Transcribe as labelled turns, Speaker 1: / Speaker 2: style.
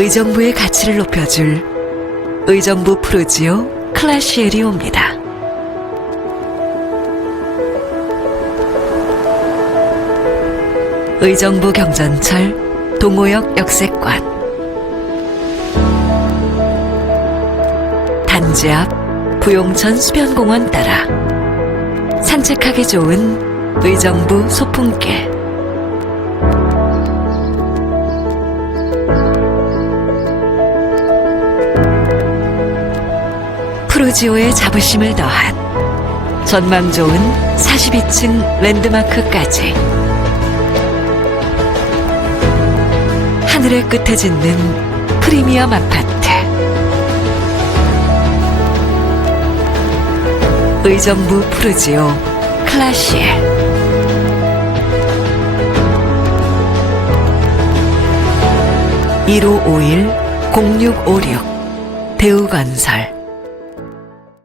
Speaker 1: 의정부의 가치를 높여줄 의정부 프루지오 클라시엘이 옵니다. 의정부 경전철 동호역 역세권 단지 앞 부용천 수변공원 따라 산책하기 좋은 의정부 소풍길 프로지오의 자부심을 더한 전망 좋은 42층 랜드마크까지. 하늘의 끝에 짓는 프리미엄 아파트. 의정부 프루지오 클라시엘 1551 0656 대우건설